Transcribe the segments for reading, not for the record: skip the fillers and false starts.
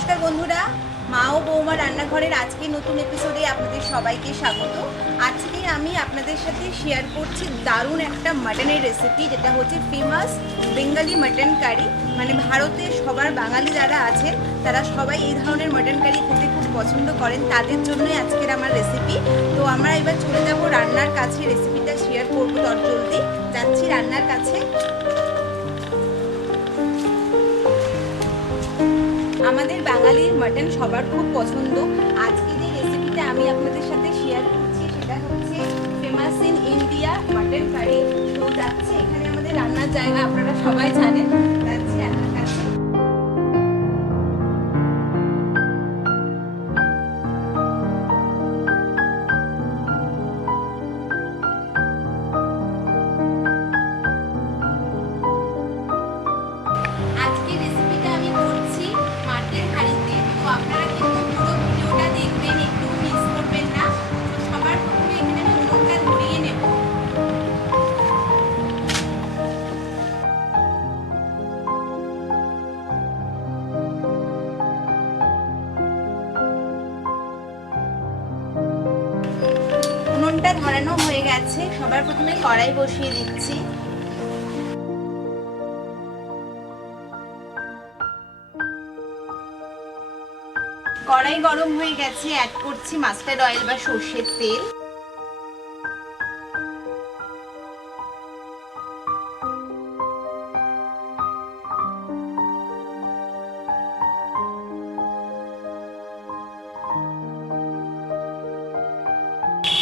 নমস্কার বন্ধুরা, মা ও বৌমা রান্নাঘরের আজকে নতুন এপিসোডে আপনাদের সবাইকে স্বাগত। আজকে আমি আপনাদের সাথে শেয়ার করছি দারুণ একটা মাটনের রেসিপি, যেটা হচ্ছে ফেমাস বেঙ্গলি মাটন কারি। মানে ভারতে সবার বাঙালি যারা আছেন তারা সবাই এই ধরনের মাটন কারি খেতে খুব পছন্দ করেন, তাদের জন্যই আজকের আমার রেসিপি। তো আমরা এবার চলে যাব রান্নার কাছে, রেসিপিটা শেয়ার করবো তৎজলদি। যাচ্ছি রান্নার কাছে। আমাদের বাঙালির মাটন সবার খুব পছন্দ। আজকে যে রেসিপিটা আমি আপনাদের সাথে শেয়ার করছি সেটা হচ্ছে famous in India mutton curry. তো যাচ্ছে, এখানে আমাদের রান্নার জায়গা আপনারা সবাই জানেন। যাচ্ছি রান্নার কাছে। আজকে রেসিপিটা আমি করছি মাটির হাঁড়িতে। তো আপনারা কিন্তু পুরো ভিডিওটা দেখবেন, একটু মিস করবেন না। তো সবার প্রথমে এখানে আমি উনুনটা ধরিয়ে নেব। উনুনটা ধরানো হয়ে গেছে। সবার প্রথমে কড়াই বসিয়ে দিচ্ছি। কড়াই গরম হয়ে গেছে, অ্যাড করছি মাস্টার্ড অয়েল বা সর্ষের তেল।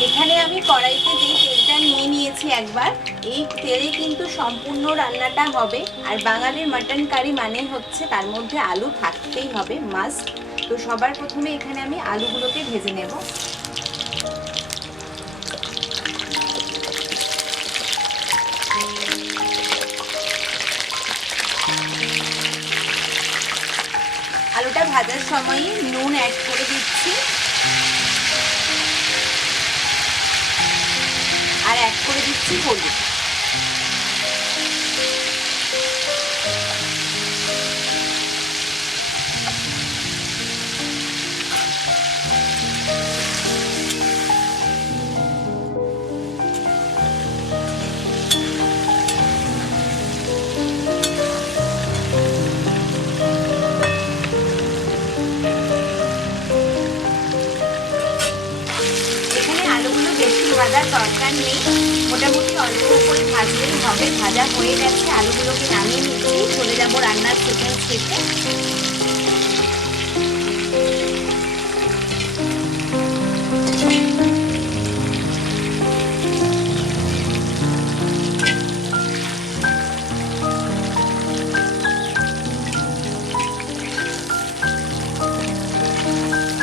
এখানে আমি কড়াইতে যে তেলটা নিয়ে নিয়েছি একবার, এই তেলে কিন্তু সম্পূর্ণ রান্নাটা হবে। আর বাঙালির মাটন কারি মানে হচ্ছে তার মধ্যে আলু থাকতেই হবে, মাস্ট। তো সবার প্রথমে এখানে আমি আলুগুলোকে ভেজে নেব। আলুটা ভাজার সময় নুন অ্যাড করে দিচ্ছি, আর অ্যাড করে দিচ্ছি হলুদ। ভাজার দরকার নেই, মোটামুটি অল্প করে ভাজলেই হবে। ভাজা হয়ে গেছে, আলুগুলোকে নামিয়ে নিচ্ছি। চলে যাব রান্নার সেকেন্ড স্টেপে।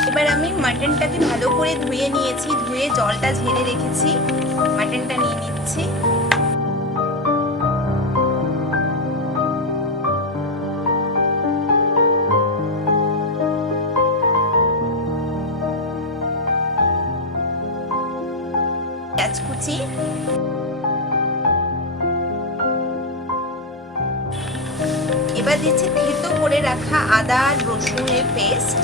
এবার আমি মাটনটাকে ভালো করে ধুয়ে নিয়েছি, ধুয়ে জলটা ঝেড়ে রেখেছি। মাটনটা নিয়ে নিচ্ছি। পেঁয়াজ কুচি, এবার দিচ্ছি থেতো করে রাখা আদা আর রসুনের পেস্ট।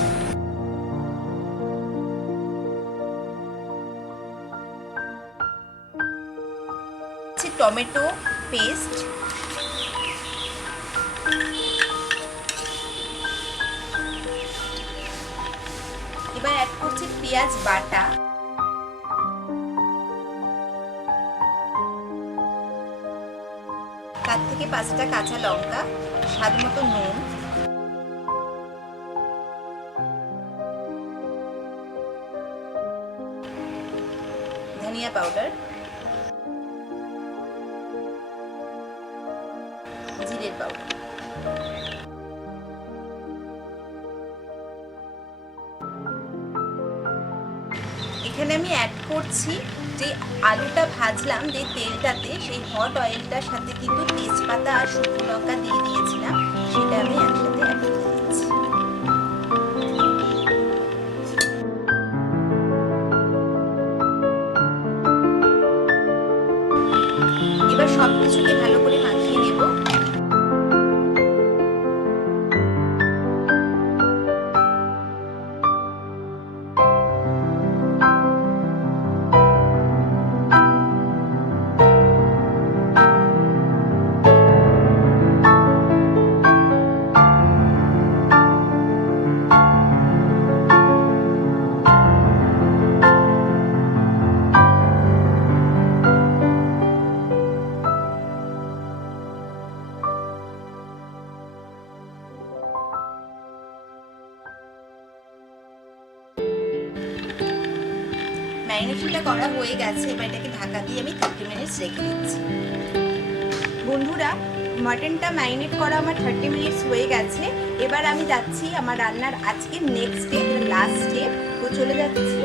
টমেটো পেস্ট, এবার অ্যাড করছি পেঁয়াজ বাটা, 4 থেকে 5টা কাঁচা লঙ্কা, স্বাদ মতো নুন, ধনিয়া পাউডার, জিরের পাউডার। এখানে আমি অ্যাড করছি যে আলুটা ভাজলাম যে তেলটাতে, সেই হট অয়েলটার সাথে কিন্তু তেজপাতা আর শুকনো লঙ্কা দিয়ে দিয়েছিলাম, সেটা আমি একসাথে অ্যাড করে দিচ্ছি। এবার সবকিছুকে ভালো করে মাখিয়ে নেব। ম্যারিনেশনটা করা হয়ে গেছে, এবার এটাকে ঢাকা দিয়ে আমি 30 মিনিটস রেখে দিচ্ছি। বন্ধুরা, মাটনটা ম্যারিনেট করা আমার 30 মিনিটস হয়ে গেছে। এবার আমি যাচ্ছি আমার রান্নার আজকে নেক্সট স্টেপ, লাস্ট স্টেপ, তো চলে যাচ্ছি।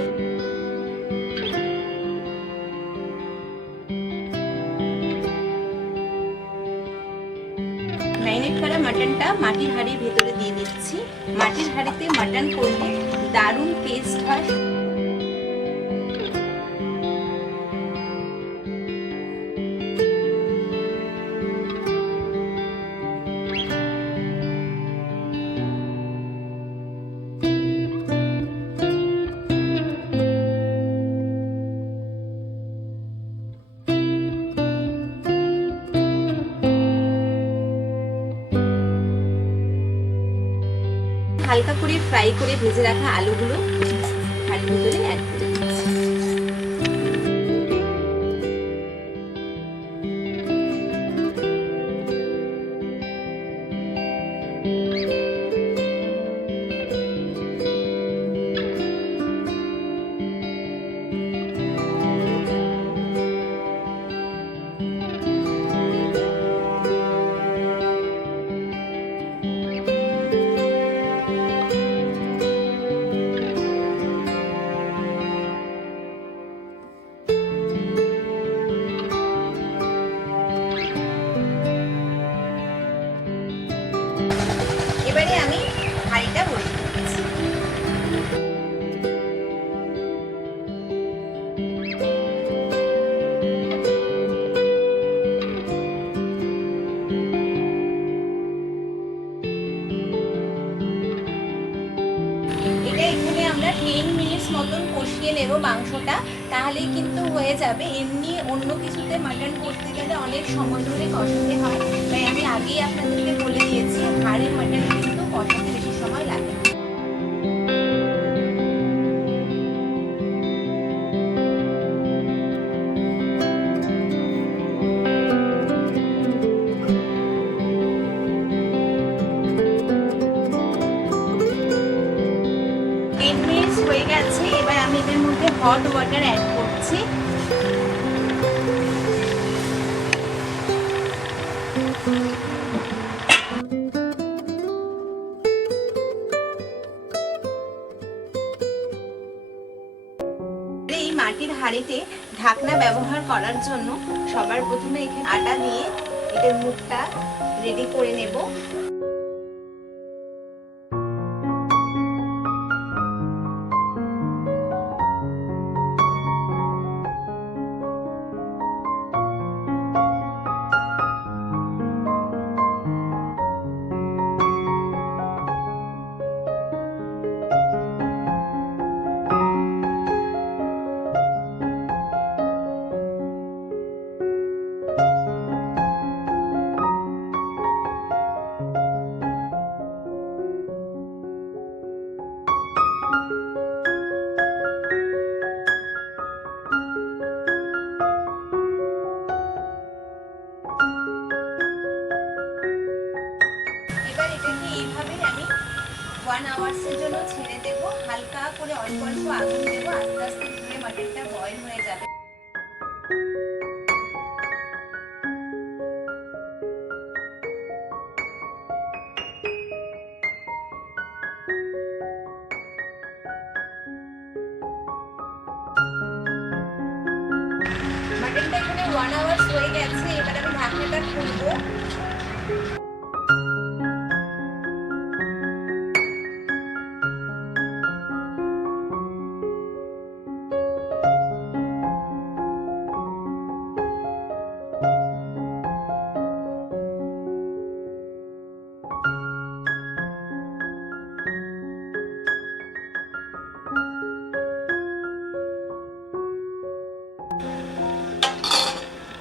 ম্যারিনেট করা মাটনটা মাটির হাঁড়ির ভেতরে দিয়ে দিচ্ছি। মাটির হাঁড়িতে মাটন করলে দারুণ টেস্ট হয়। হালকা করে ফ্রাই করে ভেজে রাখা আলুগুলো হাঁড়ির ভিতরে অ্যাড করে দিচ্ছি। এবারে আমি হাঁড়িটা বসিয়ে দিচ্ছি। এটা এখানে আমরা 10 মিনিটস মতন কষিয়ে নেব মাংসটা, তাহলেই কিন্তু হয়ে যাবে। এমনি অন্য কিছুতে মাটন করতে গেলে অনেক সময় ধরে কষাতে হয়, তাই আমি আগেই আপনাদেরকে বলে দিয়েছি হাড়ের মাটন কিন্তু কষাতে বেশি সময় লাগে। হয়ে গেছে, এবার আমি এদের মধ্যে হট ওয়াটার অ্যাড করছি। এই মাটির হাঁড়িতে ঢাকনা ব্যবহার করার জন্য সবার প্রথমে এখানে আটা দিয়ে এটার মুখটা রেডি করে নেব। এইভাবে আমি 1 আওয়ার্সের জন্য ছেড়ে দেব। হালকা করে অল্প অল্প আগুন দেবো, আস্তে আস্তে ধীরে মাটনটা বয়েল হয়ে যাবে। মাটনটা এখানে 1 আওয়ার্স হয়ে গেছে, এবার আমি ঢাকনাটা খুলবো।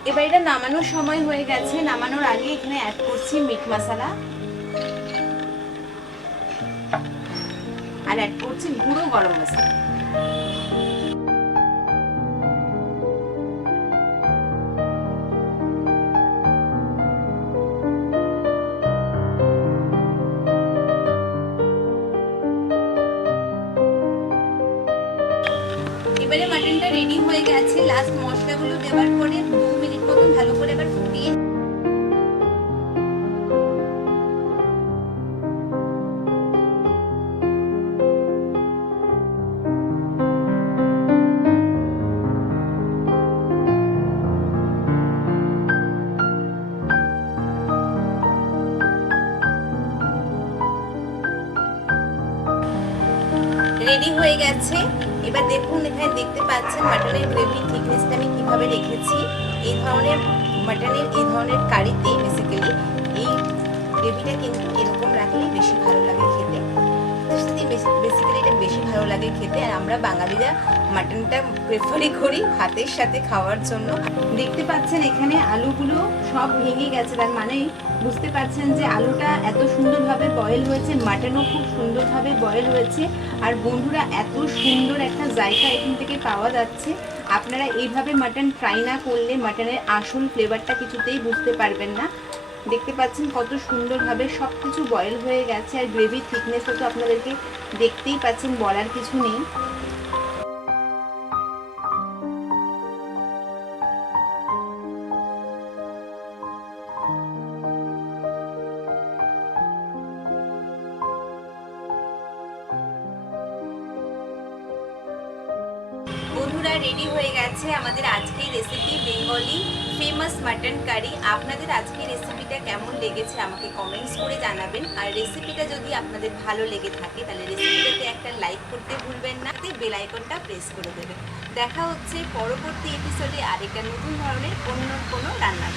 এবার এটা নামানোর সময় হয়ে গেছে। নামানোর আগে এখানে অ্যাড করছি মিট মশলা আর অ্যাড করছি গুঁড়ো গরম মশলা। এবারে মাটনটা রেডি হয়ে গেছে। লাস্ট মশলাগুলো দেওয়ার পরে 2 মিনিট মতন ভালো করে এবার ফুটিয়ে রেডি হয়ে গেছে। এবার দেখুন, এখানে দেখতে পাচ্ছেন মাটনের গ্রেভির থিকনেসটা আমি কিভাবে রেখেছি। এই ধরনের মাটনের এই ধরনের কারিতে বেসিক্যালি এই গ্রেভিটা কিন্তু এরকম রাখলে বেশি ভালো লাগে খেতে। বেসিক্যালি এটা বেশি ভালো লাগে খেতে। আর আমরা বাঙালিরা মাটনটা প্রেফারই করি ভাতের সাথে খাওয়ার জন্য। দেখতে পাচ্ছেন এখানে আলুগুলো সব ভেঙে গেছে, তার মানে বুঝতে পারছেন যে আলুটা এত সুন্দরভাবে বয়েল হয়েছে, মাটনও খুব সুন্দরভাবে বয়েল হয়েছে। আর বন্ধুরা, এত সুন্দর একটা জায়গা এখান থেকে পাওয়া যাচ্ছে। আপনারা এইভাবে মাটন ট্রাই না করলে মাটনের আসল ফ্লেভারটা কিছুতেই বুঝতে পারবেন না। দেখতে পাচ্ছেন কত সুন্দরভাবে সব কিছু বয়েল হয়ে গেছে। আর গ্রেভির থিকনেসটা তো আপনাদেরকে দেখতেই পাচ্ছেন, বলার কিছু নেই। বন্ধুরা, রেডি হয়ে গেছে আমাদের আজকের recipe Bengali famous mutton curry. আপনাদের আজকের রেসিপিটা কেমন লেগেছে আমাকে কমেন্টস করে জানাবেন। আর রেসিপিটা যদি আপনাদের ভালো লেগে থাকে তাহলে রেসিপিটাতে একটা লাইক করতে ভুলবেন না, বেল আইকনটা প্রেস করে দেবেন। দেখা হচ্ছে পরবর্তী এপিসোডে আরেকটা নতুন ধরনের অন্য কোনো রান্নার।